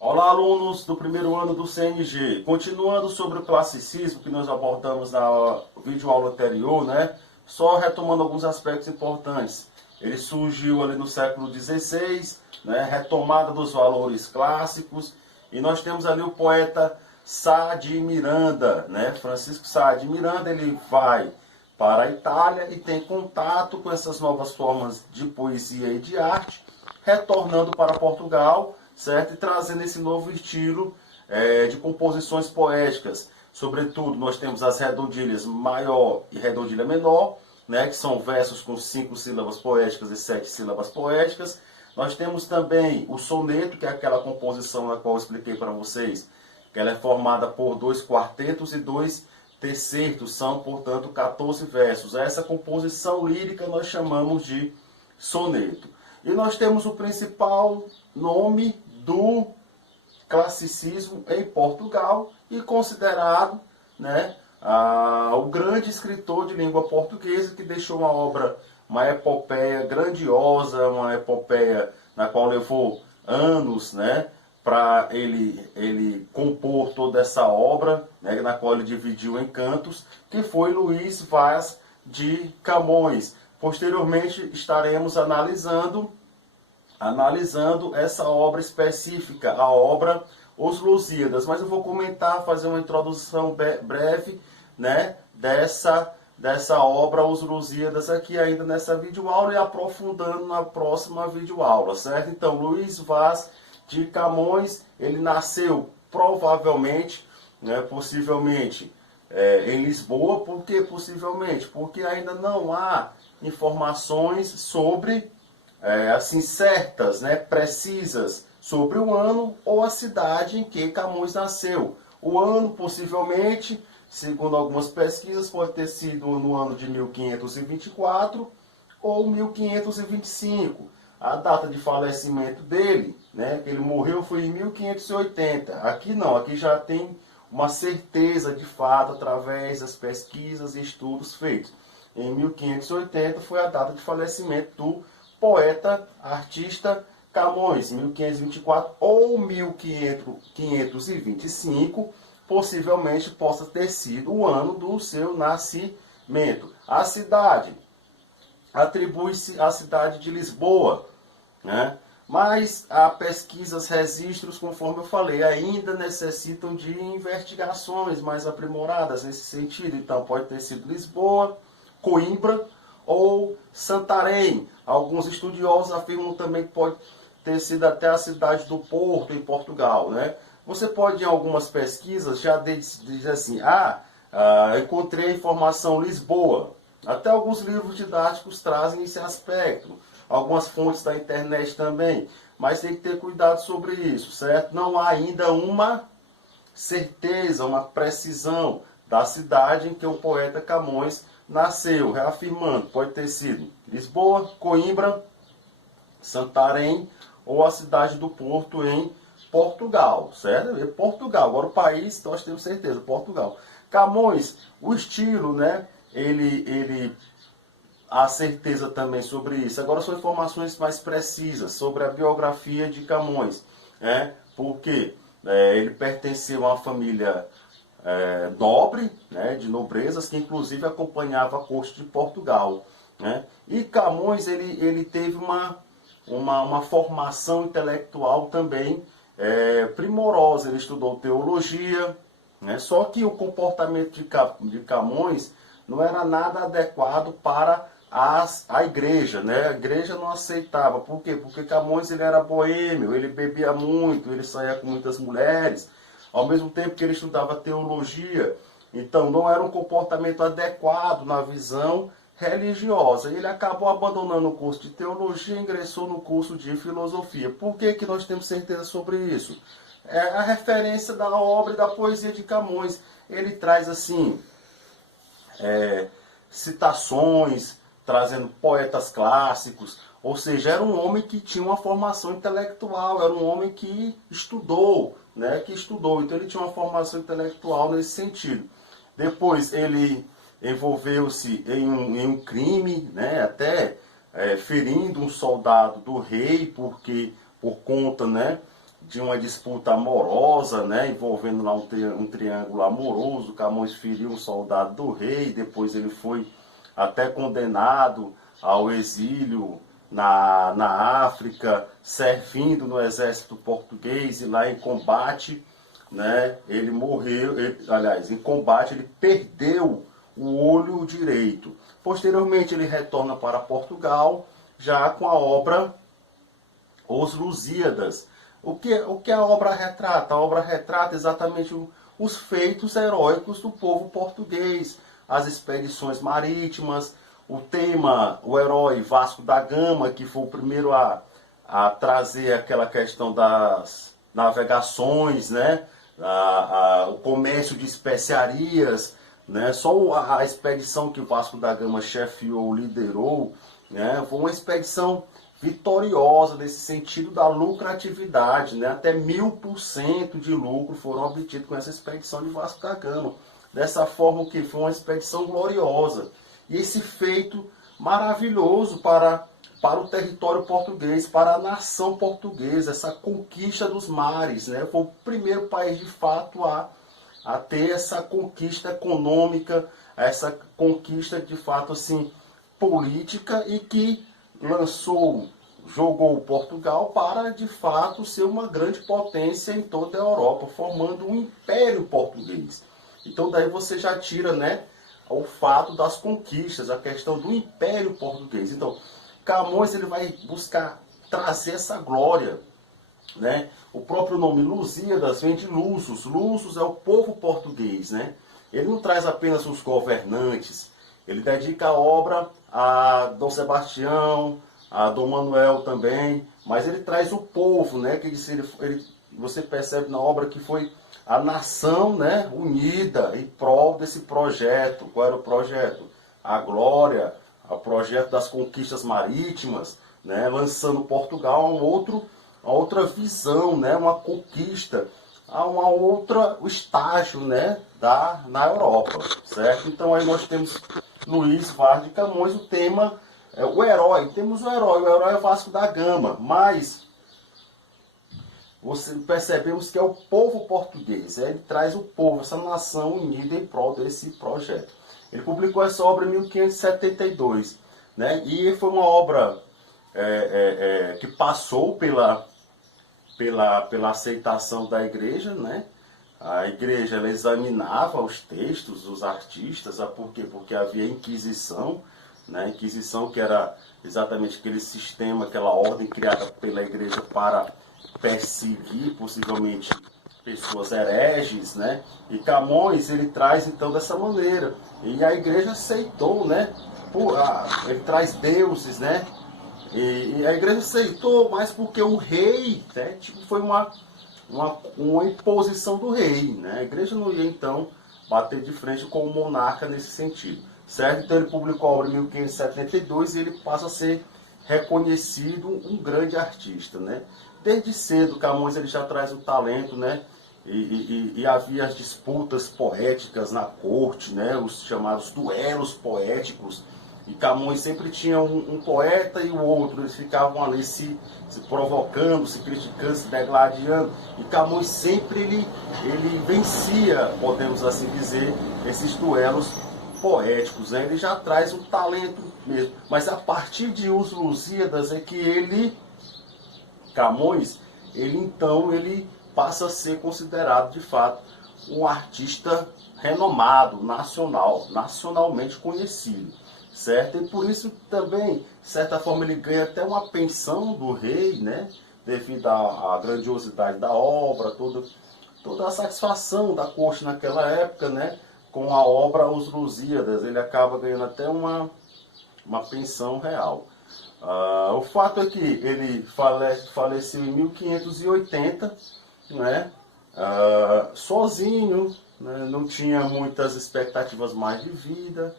Olá, alunos do primeiro ano do CNG. Continuando sobre o classicismo que nós abordamos na videoaula anterior, né? Só retomando alguns aspectos importantes. Ele surgiu ali no século XVI, né? Retomada dos valores clássicos. E nós temos ali o poeta Sá de Miranda, né? Francisco Sá de Miranda, ele vai para a Itália e tem contato com essas novas formas de poesia e de arte, retornando para Portugal, certo? E trazendo esse novo estilo de composições poéticas. Sobretudo, nós temos as redondilhas maior e redondilha menor, né, que são versos com 5 sílabas poéticas e 7 sílabas poéticas. Nós temos também o soneto, que é aquela composição na qual eu expliquei para vocês, que ela é formada por 2 quartetos e 2 tercetos, são, portanto, 14 versos. Essa composição lírica nós chamamos de soneto. E nós temos o principal nome do classicismo em Portugal e considerado, né, o grande escritor de língua portuguesa que deixou uma obra, uma epopeia grandiosa, uma epopeia na qual levou anos, né, para ele compor toda essa obra, né, na qual ele dividiu em cantos, que foi Luís Vaz de Camões. Posteriormente estaremos analisando essa obra específica, a obra Os Lusíadas. Mas eu vou comentar, fazer uma introdução breve, né, dessa obra Os Lusíadas aqui ainda nessa videoaula e aprofundando na próxima videoaula, certo? Então, Luís Vaz de Camões, ele nasceu provavelmente, né, possivelmente, em Lisboa. Por que possivelmente? Porque ainda não há informações sobre assim certas, né, precisas sobre o ano ou a cidade em que Camões nasceu. O ano possivelmente, segundo algumas pesquisas, pode ter sido no ano de 1524 ou 1525. A data de falecimento dele, né, que ele morreu, foi em 1580. Aqui não, aqui já tem uma certeza de fato através das pesquisas e estudos feitos. Em 1580 foi a data de falecimento do poeta, artista Camões, 1524 ou 1525, possivelmente possa ter sido o ano do seu nascimento. A cidade, atribui-se à cidade de Lisboa, né? Mas há pesquisas, registros, conforme eu falei, ainda necessitam de investigações mais aprimoradas nesse sentido. Então pode ter sido Lisboa, Coimbra ou Santarém. Alguns estudiosos afirmam também que pode ter sido até a cidade do Porto, em Portugal, né? Você pode, em algumas pesquisas, já dizer assim, encontrei a informação Lisboa. Até alguns livros didáticos trazem esse aspecto. Algumas fontes da internet também. Mas tem que ter cuidado sobre isso, certo? Não há ainda uma certeza, uma precisão da cidade em que o poeta Camões nasceu. Reafirmando, pode ter sido Lisboa, Coimbra, Santarém ou a cidade do Porto em Portugal, certo? É Portugal. Agora o país, nós temos certeza, Portugal. Camões, o estilo, né? Ele há certeza também sobre isso. Agora são informações mais precisas sobre a biografia de Camões, né? Porque ele pertenceu a uma família nobre, né, de nobrezas, que inclusive acompanhava a corte de Portugal, né? E Camões ele teve uma formação intelectual também primorosa. Ele estudou teologia, né? Só que o comportamento de Camões não era nada adequado para a igreja, né? A igreja não aceitava. Por quê? Porque Camões ele era boêmio, ele bebia muito, ele saía com muitas mulheres, ao mesmo tempo que ele estudava teologia. Então não era um comportamento adequado na visão religiosa. Ele acabou abandonando o curso de teologia e ingressou no curso de filosofia. Por que que nós temos certeza sobre isso? É a referência da obra e da poesia de Camões. Ele traz assim citações, trazendo poetas clássicos, ou seja, era um homem que tinha uma formação intelectual, era um homem que estudou, né? Então ele tinha uma formação intelectual nesse sentido. Depois ele envolveu-se em um crime, né? Até ferindo um soldado do rei, porque por conta, né, de uma disputa amorosa, né, envolvendo lá um triângulo amoroso. Camões feriu um soldado do rei, depois ele foi até condenado ao exílio na África, servindo no exército português, e lá em combate, né, ele morreu, aliás, em combate ele perdeu o olho direito. Posteriormente ele retorna para Portugal, já com a obra Os Lusíadas. O que a obra retrata? A obra retrata exatamente os feitos heróicos do povo português, as expedições marítimas, o tema, o herói Vasco da Gama, que foi o primeiro a trazer aquela questão das navegações, né? O comércio de especiarias, né? Só a expedição que Vasco da Gama chefiou, liderou, né? Foi uma expedição vitoriosa nesse sentido da lucratividade, né? Até 1000% de lucro foram obtidos com essa expedição de Vasco da Gama. Dessa forma, que foi uma expedição gloriosa. E esse feito maravilhoso para o território português, para a nação portuguesa, essa conquista dos mares, né? Foi o primeiro país, de fato, a ter essa conquista econômica, essa conquista, de fato, assim, política, e que jogou Portugal para, de fato, ser uma grande potência em toda a Europa, formando um império português. Então daí você já tira, né, o fato das conquistas, a questão do império português. Então, Camões ele vai buscar trazer essa glória, né? O próprio nome Lusíadas vem de Lusos. Lusos é o povo português, né? Ele não traz apenas os governantes, ele dedica a obra a Dom Sebastião, a Dom Manuel também, mas ele traz o povo, né? Que você percebe na obra que foi a nação, né, unida em prol desse projeto. Qual era o projeto? A glória, o projeto das conquistas marítimas, né, lançando Portugal a outra visão, né, uma conquista, a uma outra estágio, né, na Europa, certo? Então aí nós temos Luís Vaz de Camões, o tema é o herói. Temos o herói é Vasco da Gama, mas percebemos que é o povo português, ele traz o povo, essa nação unida em prol desse projeto. Ele publicou essa obra em 1572, né? E foi uma obra que passou pela aceitação da igreja, né? A igreja ela examinava os textos dos artistas, por quê? Porque havia Inquisição, né? Inquisição, que era exatamente aquele sistema, aquela ordem criada pela igreja para perseguir possivelmente pessoas hereges, né? E Camões ele traz então dessa maneira, e a igreja aceitou, né? Ele traz deuses, né? E a igreja aceitou, mas porque o rei, né? Tipo, foi uma imposição do rei, né? A igreja não ia então bater de frente com o monarca nesse sentido, certo? Então ele publicou a obra em 1572 e ele passa a ser reconhecido um grande artista, né? Desde cedo, Camões ele já traz o talento, né? E havia as disputas poéticas na corte, né? Os chamados duelos poéticos. E Camões sempre tinha um poeta e o outro. Eles ficavam ali se provocando, se criticando, se degladiando. E Camões sempre ele vencia, podemos assim dizer, esses duelos poéticos, né? Ele já traz o talento mesmo. Mas a partir de Os Lusíadas é que Camões, ele passa a ser considerado de fato um artista renomado, nacionalmente conhecido, certo? E por isso também, de certa forma, ele ganha até uma pensão do rei, né? Devido à grandiosidade da obra, toda a satisfação da corte naquela época, né? Com a obra Os Lusíadas, ele acaba ganhando até uma pensão real. O fato é que ele faleceu em 1580, né? Sozinho, né? Não tinha muitas expectativas mais de vida,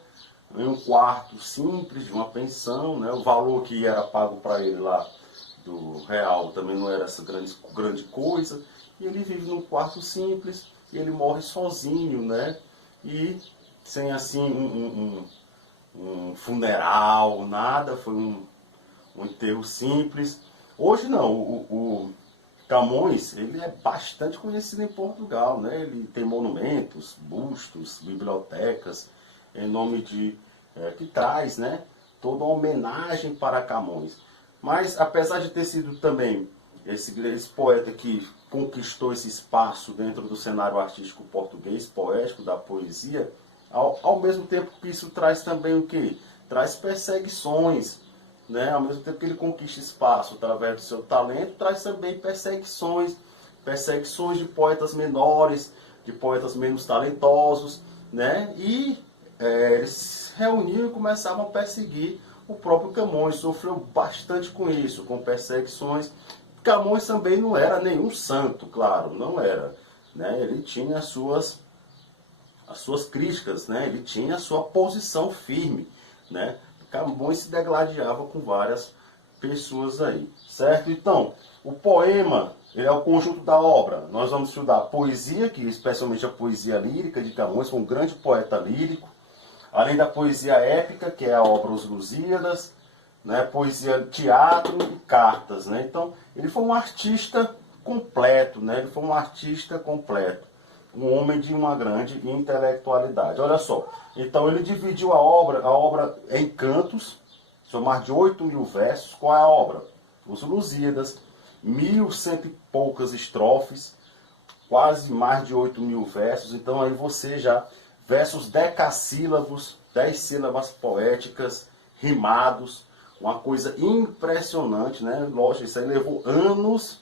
em um quarto simples de uma pensão, né? O valor que era pago para ele lá do real também não era essa grande coisa, e ele vive num quarto simples e ele morre sozinho, né? E sem assim um funeral, nada, foi um enterro simples. Hoje não, Camões, ele é bastante conhecido em Portugal, né? Ele tem monumentos, bustos, bibliotecas, em nome de que traz, né, toda uma homenagem para Camões. Mas apesar de ter sido também esse poeta que conquistou esse espaço dentro do cenário artístico português, poético, da poesia, ao mesmo tempo que isso traz também o quê? Traz perseguições, né? Ao mesmo tempo que ele conquista espaço através do seu talento, traz também perseguições de poetas menores, de poetas menos talentosos, né? E eles se reuniam e começavam a perseguir o próprio Camões. Sofreu bastante com isso, com perseguições. Camões também não era nenhum santo, claro, não era, né? Ele tinha as suas críticas, né? Ele tinha a sua posição firme, né? Camões se degladiava com várias pessoas aí, certo? Então, o poema, ele é o conjunto da obra. Nós vamos estudar a poesia, que especialmente a poesia lírica de Camões, foi um grande poeta lírico, além da poesia épica, que é a obra Os Lusíadas, né? Poesia teatro e cartas, né? Então, ele foi um artista completo, né? Ele foi um artista completo, um homem de uma grande intelectualidade. Olha só, então ele dividiu a obra em cantos, são mais de 8.000 versos. Qual é a obra? Os Lusíadas, 1.100 e poucas estrofes, quase mais de 8.000 versos. Então aí você já, versos decassílabos, 10 sílabas poéticas, rimados, uma coisa impressionante, né? Lógico, isso aí levou anos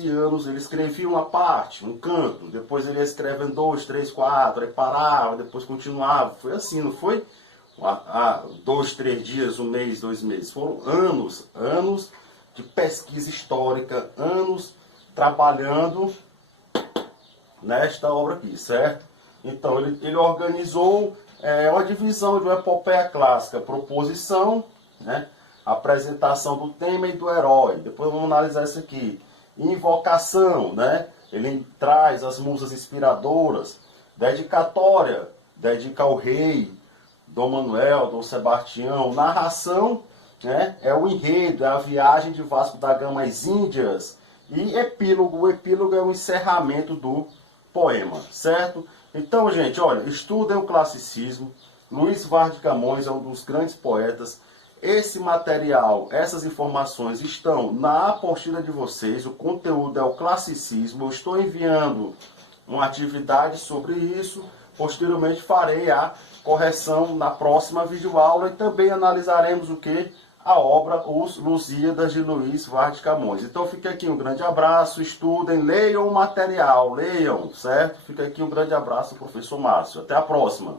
e anos. Ele escrevia uma parte, um canto, depois ele ia escrevendo 2, 3, 4, aí parava, depois continuava. Foi assim, não foi 2, 3 dias, um mês, 2 meses. Foram anos de pesquisa histórica, anos trabalhando nesta obra aqui, certo? Então ele organizou uma divisão de uma epopeia clássica: proposição, né? Apresentação do tema e do herói. Depois vamos analisar isso aqui. Invocação, né? Ele traz as musas inspiradoras. Dedicatória, dedica ao rei, Dom Manuel, Dom Sebastião. Narração, né? É o enredo, é a viagem de Vasco da Gama às Índias. E epílogo, o epílogo é o encerramento do poema, certo? Então, gente, olha, estudem o classicismo. Luís Vaz de Camões é um dos grandes poetas. Esse material, essas informações estão na apostila de vocês. O conteúdo é o classicismo. Eu estou enviando uma atividade sobre isso. Posteriormente farei a correção na próxima videoaula e também analisaremos o que? A obra Os Lusíadas de Luís Vaz de Camões. Então fica aqui um grande abraço, estudem, leiam o material, leiam, certo? Fica aqui um grande abraço, professor Márcio. Até a próxima.